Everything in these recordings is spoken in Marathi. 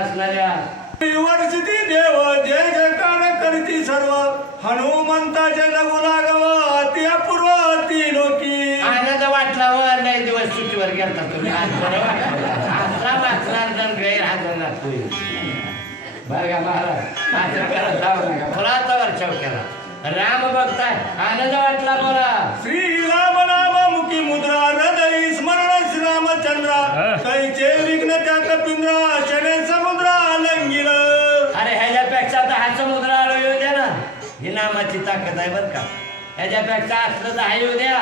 असणाऱ्या वर्षिती देव जय जयकार करती सर्व हनुमंताचे लघु लागव अति अपूर्व अति लोकी आनंद वाटला वर नाही दिवस सुट्टीवर गेलता तुम्ही आज बरं वाटलं असला वाचणार जण गैरहजर लागतोय बरं का महाराज असं करत जाऊ नका फुलाचा वर्षाव केला राम बघताय आनंद वाटला बोला श्रीराम नाम मुखी मुद्रा हृदय स्मरण श्रीरामचंद्रा कैचे विघ्न त्या कपिंद्रा शने समुद्रा लंगिल अरे ह्याच्यापेक्षा तर हा समुद्र आलो येऊ द्या ना ही नामाची ताकद आहे बरं का ह्याच्यापेक्षा असलं तर हा येऊ द्या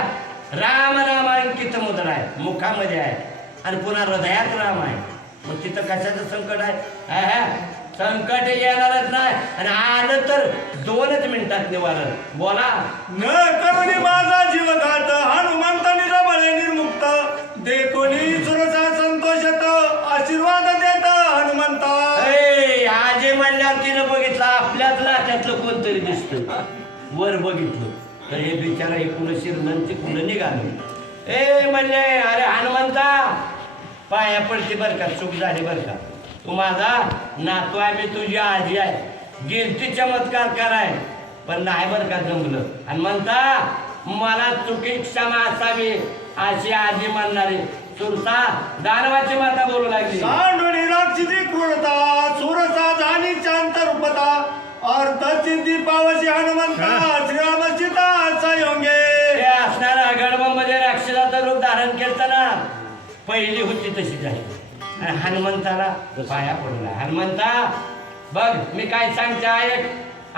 राम नामांकित मुद्रा आहे मुखामध्ये आहे आणि पुन्हा हृदयात राम आहे मग तिथं कशाचं संकट आहे संकट येणारच नाही आणि आलं तर 2च मिनिटात निवारण बोला न करुणी माझा जीव घात हनुमंतानी रमणे निर्मुक्त देखोनी सुरसा संतोषत आशीर्वाद देत हनुमंता आजे म्हणल्यावर तिनं बघितलं आपल्याच लाट्यातलं कोणतरी दिसतं वर बघितलं तर हे बिचारा हे कुणं शिरनंची कुणं निघालं म्हणले अरे हनुमंता पाया पडते बरं का चूक झाली बरं का तू माझा नातू आहे मी तुझी आजी आहे गिरती चमत्कार कराय पण नाही बरं का जमलं आणि म्हणता मला चुकी क्षमा असावी अशी आजी म्हणणारी सुरता दानवाची माता बोलू लागली सांडोळी राक्षसी क्रूरता सुरसा जाणी शांत रूपता अर्थ सिद्धी पावशी हनुमंता श्रीराम सीता संयोगे हे असणारा गडबमध्ये राक्षसाचं रूप धारण केलं ना पहिली होती तशी झाली आणि हनुमंताला पाया पडला हनुमंता बघ मी काय सांगते ऐक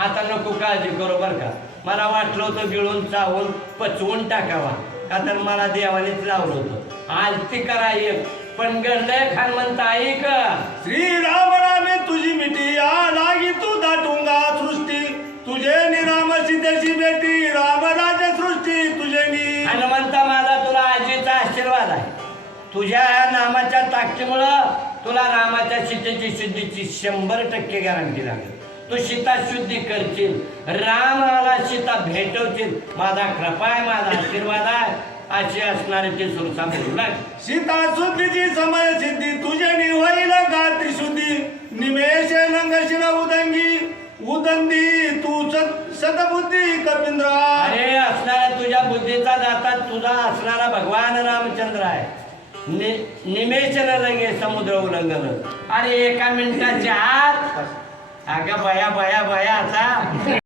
आता नको काळजी करू बरं का मला वाटलं होतं गिळून चावून पचवून टाकावा का तर मला देवानेच लावलं होतं आलती करा एक पण घडलंय हनुमंता ऐक श्रीराम रामे तुझी मिठी लागी तू दाटुंगा सृष्टी तुझे निराम सीतेची बेटी रामराज सृष्टी तुझे नी हनुमंता माझा तुला आजीचा आशीर्वाद आहे तुझ्या नामाच्या ताकदीमुळं तुला रामाच्या सीतेची शुद्धीची 100% गॅरंटी लागेल तू सीता शुद्धी करशील रामाला सीता भेटवशील माझा कृपा आहे माझा आशीर्वाद आहे अशी असणारे ते सुरसा बोलू लागले सीता शुद्धीची समय सिद्धी तुझे नी होईल गात्री शुद्धी निमेष नंगशिर उदंगी उदंदी तू सदबुद्धी कपिंद्रा अरे असणारा तुझ्या बुद्धीचा दाता तुझा असणारा भगवान रामचंद्र आहे निमेषन रंगे समुद्र उल्लंघन अरे 1 मिनिटाच्या आत अगं बया बया बया आता